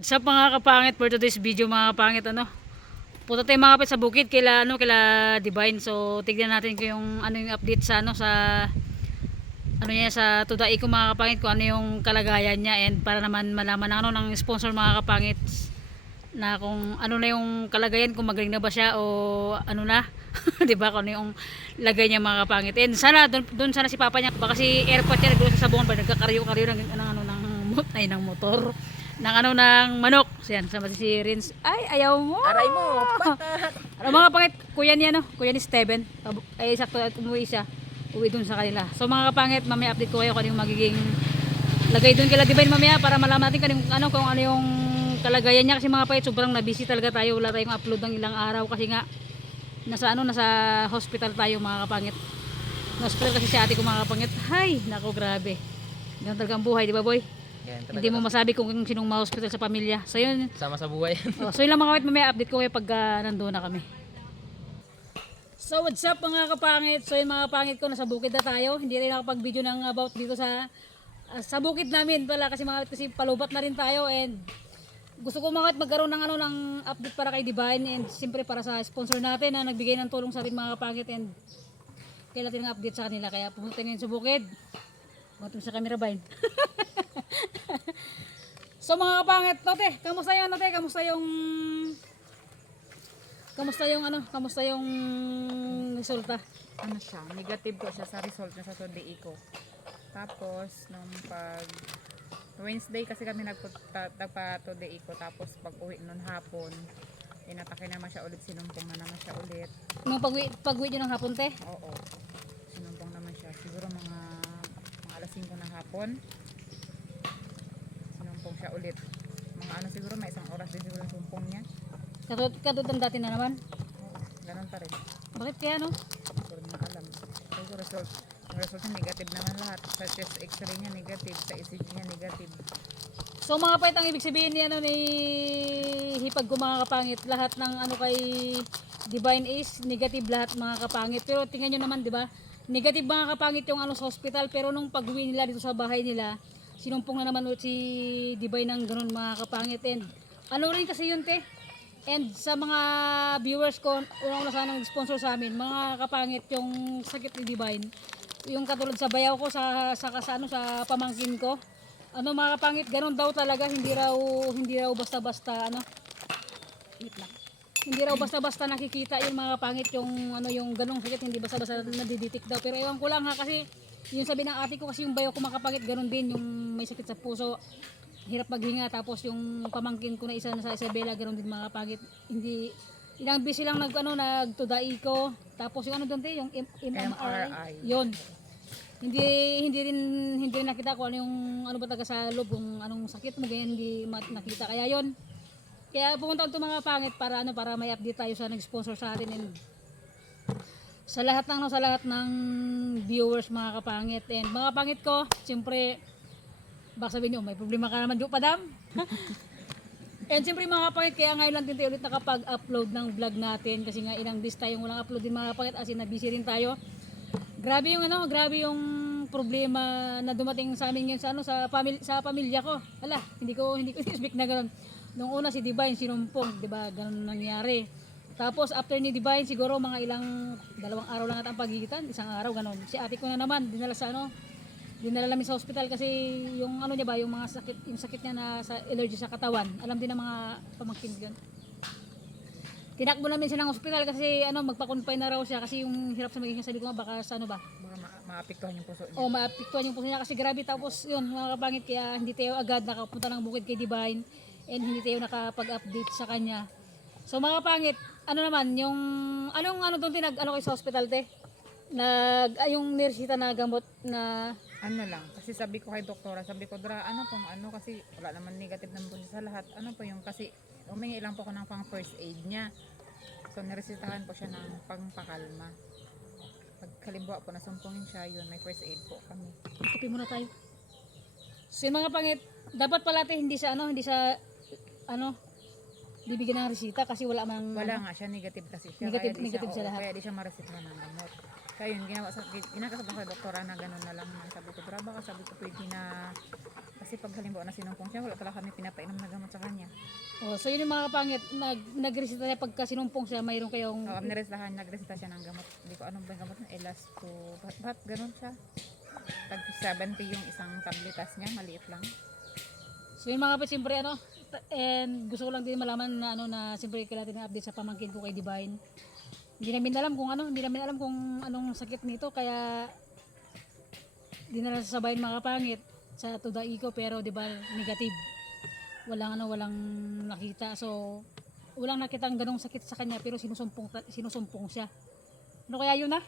Sa mga kapangit for today's video mga kapangit punta tayo mga kapit sa bukid kila Divine. So tignan natin ko yung ano yung update sa sa ano niya sa Tudai ko mga kapangit kung ano yung kalagayan niya, and para naman malaman ng sponsor mga kapangit na kung ano na yung kalagayan, kung magaling na ba siya o ano na. 'Di ba, kung ano yung lagay niya mga kapangit. And sana doon sana si papa niya, baka si airport niya nagdulo sa sabungan pa nagkakaryo-karyo ng motor ng manok. Siyan, sama si Rins. Ay, ayaw mo. Aray mo, patat. Ano mga kapangit, kuya niya kuya ni Steven. Ay sakto at umuwi siya. Uwi dun sa kanila. So mga kapangit, mamaya update ko kayo kung ano yung magiging lagay dun kila Divine mamaya, para malaman natin kung ano yung kalagayan niya, kasi mga kapangit sobrang na-busy talaga tayo. Wala tayong upload ng ilang araw kasi nga nasa hospital tayo mga kapangit. Hospital kasi si ate ko mga kapangit. Hay, nako grabe. Ganun talaga ang buhay, di ba boy? Hindi mo masabi kung sinong ma-hospital sa pamilya. So yun. Sama sa buhay. So yun lang mga kapit, mamaya update ko kayo pag nandoon na kami. So what's up mga kapangit? So yun mga kapangit ko, nasa bukid na tayo. Hindi rin nakapag-video ng about dito sa bukid namin pala, kasi kasi palubat na rin tayo, and gusto ko mga kapit magkaroon ng update para kay Divine, and siyempre para sa sponsor natin na nagbigay ng tulong sa atin mga kapangit, and kailangan natin ng update sa kanila. Kaya pumunta ngayon sa bukid. Pumunta sa camera ba? So mga kapangit, note, kamusta yung kamusta yung resulta? Ano siya, negative ko siya sa result niya sa today ko. Tapos nung pag Wednesday kasi kami nagpa today ko, tapos pag uwi nun hapon, inatake naman siya ulit, sinumpong na naman siya ulit. Nung pag-uwi nyo ng hapon, te? Oo, sinumpong naman siya, siguro mga alas 5 ng hapon, sinumpong siya ulit. Mga siguro may isang oras din siguro yung sumpong niya. Katutang dati na naman. Oo, ganun pa rin. Bakit kaya Siguro na alam. Siguro yung result niya negative naman lahat. Sa chest x-ray niya negative, sa ECG niya negative. So mga kapangit, ang ibig sabihin ni hipag ko mga kapangit, lahat ng kay Divine is negative lahat mga kapangit. Pero tingnan nyo naman, di ba? Negative mga kapangit yung sa hospital, pero nung pag-uwi nila dito sa bahay nila, sinumpong na naman ulit si Divine ng ganun mga kapangit. And rin kasi yun, te. And sa mga viewers ko, unang sana ng sponsor sa amin, mga kapangit, yung sakit ni Divine, yung katulad sa bayaw ko, sa pamangkin ko, mga kapangit, ganun daw talaga, hindi raw basta-basta hindi raw basta-basta nakikita yung mga kapangit, yung ganung sakit, hindi basta-basta nadiditik daw. Pero ewan ko lang kasi yung sabi ng ate ko, kasi yung bayaw ko mga kapangit, ganun din, yung may sakit sa puso, hirap maghinga. Tapos yung pamangkin ko na isa na sa Isabela, ganoon din mga kapangit. Hindi ilang busy lang nagtudai ko. Tapos yung doon yung MRI. Yun. Hindi rin nakita ko ano ba taga sa loob, kung anong sakit mo, ganyan hindi nakita. Kaya yun. Kaya pumunta ko mga kapangit para may update tayo sa nag-sponsor sa atin, and sa lahat ng viewers mga kapangit. And mga kapangit ko, siyempre baka sabihin nyo, may problema ka naman, padam. And siyempre mga kapangit, kaya ngayon lang din tayo ulit nakapag-upload ng vlog natin, kasi nga ilang days tayong walang upload din mga kapangit, as in na-busy rin tayo. Grabe yung problema na dumating sa amin ngayon sa pamilya ko. Hala, hindi ko expect na ganoon. Nung una si Divine sinumpong, 'di ba? Ganoon nangyari. Tapos after ni Divine, siguro mga dalawang araw lang at ang pagitan, isang araw ganoon. Si ate ko na naman dinala namin sa hospital, kasi yung niya ba, yung mga sakit niya na sa allergy sa katawan. Alam din ng mga pamangkin yun. Tinakbo namin siya ng hospital kasi magpa-confine na raw siya, kasi yung hirap sa magiging, sabi ko nga baka sa Baka maapektuhan yung puso niya. O maapektuhan yung puso niya kasi grabe. Tapos yun mga kapangit, kaya hindi tayo agad nakapunta ng bukid kay Divine, and hindi tayo nakapag-update sa kanya. So mga kapangit, naman yung doon kay sa hospital, te? Yung niresita na gamot na Lang, kasi sabi ko kay doktora, sabi ko, kasi wala naman negative naman po siya sa lahat. Po yung, kasi humingi lang po ako ng pang first aid niya. So niresitahan po siya ng pangpakalma. Pagkalimbawa po nasumpungin siya, yun, may first aid po kami. Kape muna tayo. So yung mga pangit, dapat pala hindi sa bibigyan ng resita, kasi wala nga siya, negative kasi siya. Negative sa lahat. Kaya di siya maresitahan ng gamot. Kaya yun, ginakasama sa doktora na gano'n na lang. Sabi ko, braba ka, sabi ko, pwede na, kasi kasi pag halimbawa na sinumpong siya, wala talaga kami pinapainom na gamot sa kanya. Oh, so yun yung mga kapangit, nagresita siya pagka sinumpong siya, mayroon kayong Nagresitahan siya ng gamot. Hindi ko anong ba yung gamot na elasto. Ba't ganun siya? Tag 70 yung isang tabletas niya, maliit lang. So yun mga kapatid, siyempre ano, and gusto ko lang din malaman na ano na siyempre kailangan na update sa pamangkin ko kay Divine. Hindi namin alam kung anong sakit nito kaya di na lang sasabayin mga kapangit sa tudai ko pero di ba negative. Walang nakita. So walang nakitang ganong sakit sa kanya pero sinusumpong siya. Ano kaya yun ah?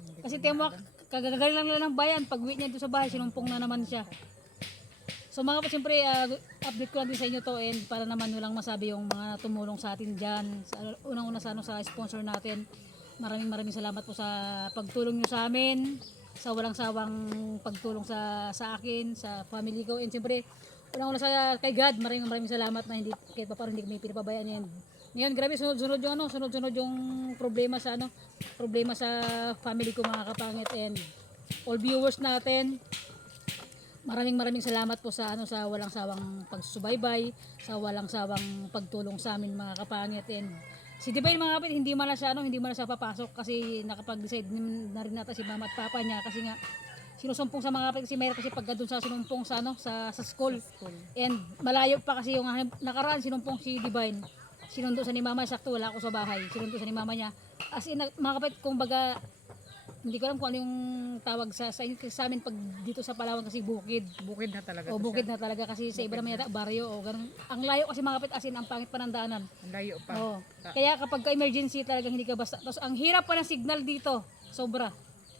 Hindi Kasi ko tiyan mo, alam. kagagaling lang nila ng bayan. Pag uwi niya doon sa bahay, sinumpong na naman siya. So mga kapatid, siyempre, update ko lang din sa inyo to and para naman walang masabi yung mga tumulong sa atin dyan. Unang-una sa, sa sponsor natin. Maraming salamat po sa pagtulong nyo sa amin. Sa walang sawang pagtulong sa akin, sa family ko. And siyempre, unang-una sa kay God, maraming salamat na hindi, kahit pa parang hindi kami pinapabayaan yan. Ngayon, grabe, sunod-sunod yung problema sa family ko mga kapangit and all viewers natin. Maraming salamat po sa sa walang sawang pagsubaybay, sa walang sawang pagtulong sa amin mga kapangit and si Divine mga kapatid hindi man na siya papasok kasi nakapag-decide na rin nata si mama at papa niya kasi nga sinusumpong sa mga kapatid kasi mayroon kasi pagka doon sa sinumpong sa school. And malayo pa kasi yung nakaraan sinumpong si Divine. Sinundo sa ni mama, sakto wala ako sa bahay. Sinundo sa ni mama niya. As in, mga kapatid, kumbaga, hindi ko alam kung ano yung tawag sa amin pag dito sa Palawan kasi bukid. Bukid na talaga. O bukid na talaga kasi sa iba naman yata baryo o ganun. Ang layo kasi mga kapatid, as in, ang pangit pa ng daanan. Ang layo pa. Oo. Kaya kapag ka-emergency talagang hindi ka basta. Tapos ang hirap pa ng signal dito. Sobra.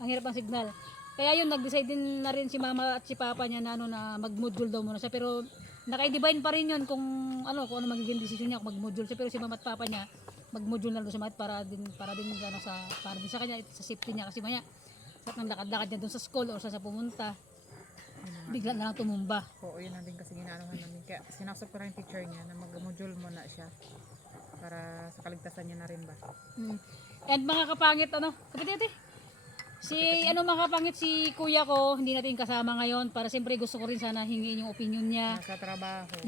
Ang hirap ng signal. Kaya yun, nag-decide din na rin si mama at si papa niya na, na mag-module daw muna siya. Pero naka-divine pa rin yun kung ano magiging decision niya kung mag-module siya. Pero si mama at papa niya, mag-module na doon siya para din sa kanya, sa safety niya. Kasi maya, sa nang lakad-lakad niya doon sa school o sa pumunta, bigla na lang tumumba. Oo, yun lang din kasi ginaanuhan namin. Kaya sinasok ko rin yung teacher niya na mag-module muna siya para sa kaligtasan niya na rin ba. And mga kapangit, kapatid, mga kapangit, si kuya ko, hindi natin kasama ngayon para siyempre gusto ko rin sana hingin yung opinion niya. Nasa trabaho.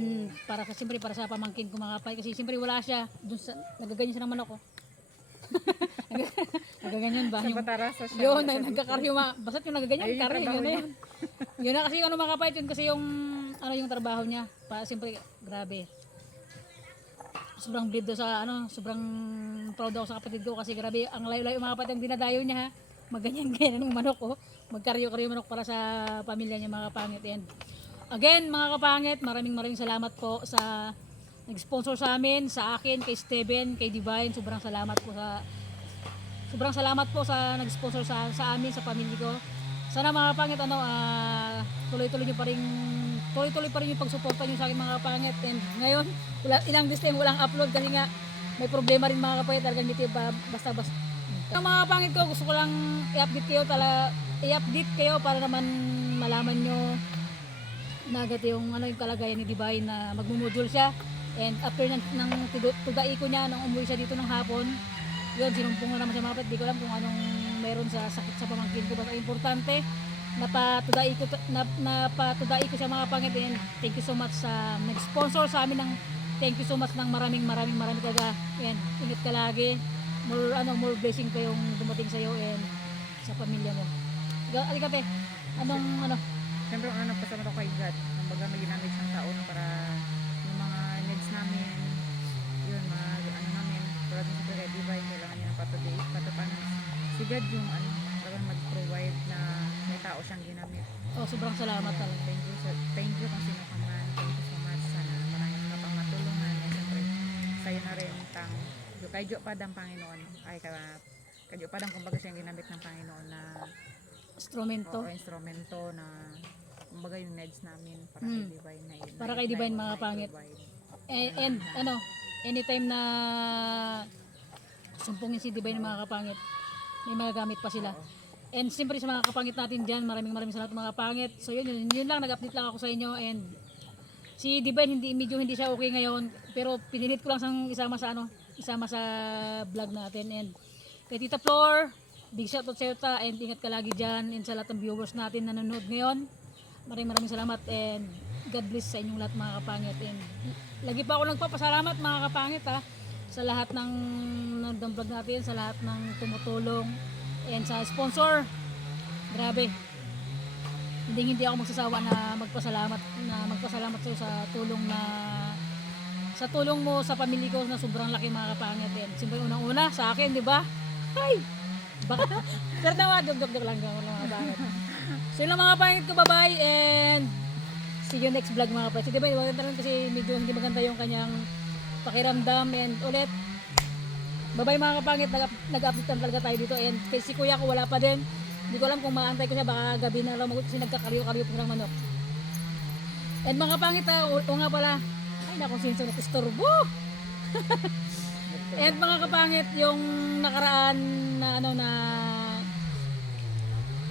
Siyempre para sa pamangkin ko mga kapangit kasi siyempre wala siya, dun sa, nagaganyan siya ng manok ko. Nagaganyan ba? Sa Batarasa siya. Yun, nagkakaryo basta't yung nagaganyan, Ayun yung karyo, trabaho yun na niya. yun. Yun na kasi yung mga kapangit, yun kasi yung, yung trabaho niya. Siyempre, grabe. Sobrang bleed sa sobrang proud ako sa kapatid ko kasi grabe ang layo-layo mga kapatid ang dinadayo niya ha. Maganyan-ganyan ng manok ko. Magkaryo-karyo manok para sa pamilya niya mga kapangit. And again mga kapangit, maraming salamat po sa nag-sponsor sa amin, sa akin, kay Steven, kay Divine. Sobrang salamat po sa nag-sponsor sa amin, sa pamilya ko. Sana mga kapangit tuloy-tuloy pa rin yung pagsuporta niyo sa akin mga kapangit. And ngayon, ilang this time walang upload kasi nga may problema rin mga kapangit, talagang hindi basta-basta. Ang mga kapangit ko, gusto ko lang i-update kayo para naman malaman nyo na agad yung kalagayan ni Divine na magmumodule siya. And after ng tudai ko niya, nung umuwi siya dito ng hapon, yun, sinumpong na naman siya mga kapatid. Di ko alam kung anong meron sa sakit sa pamangkin ko. Basta importante, napatudai ko siya mga kapangit. And thank you so much sa nag-sponsor sa amin thank you so much ng maraming talaga. And ingat ka lagi. More blessing pa yung dumating sa iyo and sa pamilya mo. Alikate, Siyempre, nagpasalamat ako kay God. Kumbaga, may ginamit siyang taon para yung mga needs namin, yun, namin, tulad ng sa Divine, kailangan niya ng patupanan. Si God yung, talagang mag-provide na may tao siyang ginamit. Oh, sobrang salamat talaga. Thank you kung sino ka man. Thank you so much. Sana maraming ka pang matulungan. And siyempre, sa'yo na rin, kay Jo Padang Panginoon. Kay Jo Padang, kumbaga siyang ginamit ng Panginoon na instrumento na kumbaga yung needs namin para kay Divine para kay Divine mga pangit. And anytime na sumpungin si Divine mga kapangit, may magagamit pa sila. And siyempre sa mga kapangit natin dyan, maraming salamat mga kapangit. So yun lang, nag-update lang ako sa inyo. And si Divine medyo hindi siya okay ngayon, pero pinilit ko lang isama sa vlog natin. And kay Tita Flor, big shout out sa iyo ta, and ingat ka lagi dyan, and sa lahat ng viewers natin na nanonood ngayon. Maraming salamat and God bless sa inyong lahat mga kapangit. And lagi pa ako nagpapasalamat mga kapangit ha, sa lahat ng nagdambag natin, sa lahat ng tumutulong and sa sponsor. Grabe. Hindi ako magsasawa na magpasalamat sa sa tulong mo sa pamilya ko na sobrang laki mga kapangit. And siyempre unang-una sa akin, di ba? Ay! Baka. Pero tawa, dugdug lang mga kapangit. So yun lang mga kapangit ko, bye-bye and see you next vlog mga kapangit. So, di ba, maganda rin kasi medyo hindi maganda yung kanyang pakiramdam and ulit. Bye-bye mga kapangit, nag-update talaga tayo dito and kay si kuya ko wala pa din. Hindi ko alam kung maantay ko siya, baka gabi na lang kasi nagkakaliw-kaliw po ng manok. And mga kapangit o nga pala, ay naku, sinso na istorbo. And mga kapangit, yung nakaraan na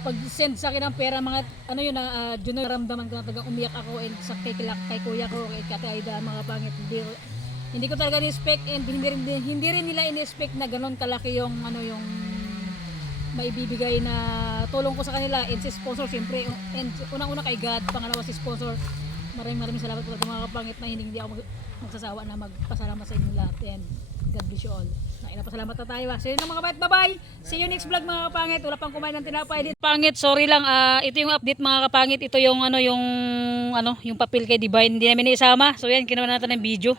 pag-send sa akin ng pera, mga Juno, naramdaman ko na talagang umiyak ako and sa kay kuya ko, kay Kate Aida, mga kapangit, hindi ko talaga ni-expect and hindi rin nila in-expect na gano'n kalaki yung yung maibibigay na tulong ko sa kanila and si sponsor siyempre, and unang-una kay God, pangalawa si sponsor. Maraming salamat po mga kapangit na hindi ako magsasawa na magpasalamat sa inyo lahat and God bless you all. Napasalamat na tayo. So yun lang mga kapangit, bye-bye. See you next vlog mga kapangit. Wala pang kumain ng tinapay dito. Pangit, sorry lang. Ito yung update mga kapangit. Ito yung yung papel kay Divine. Hindi namin isama. So yan, kinuha natin ng video.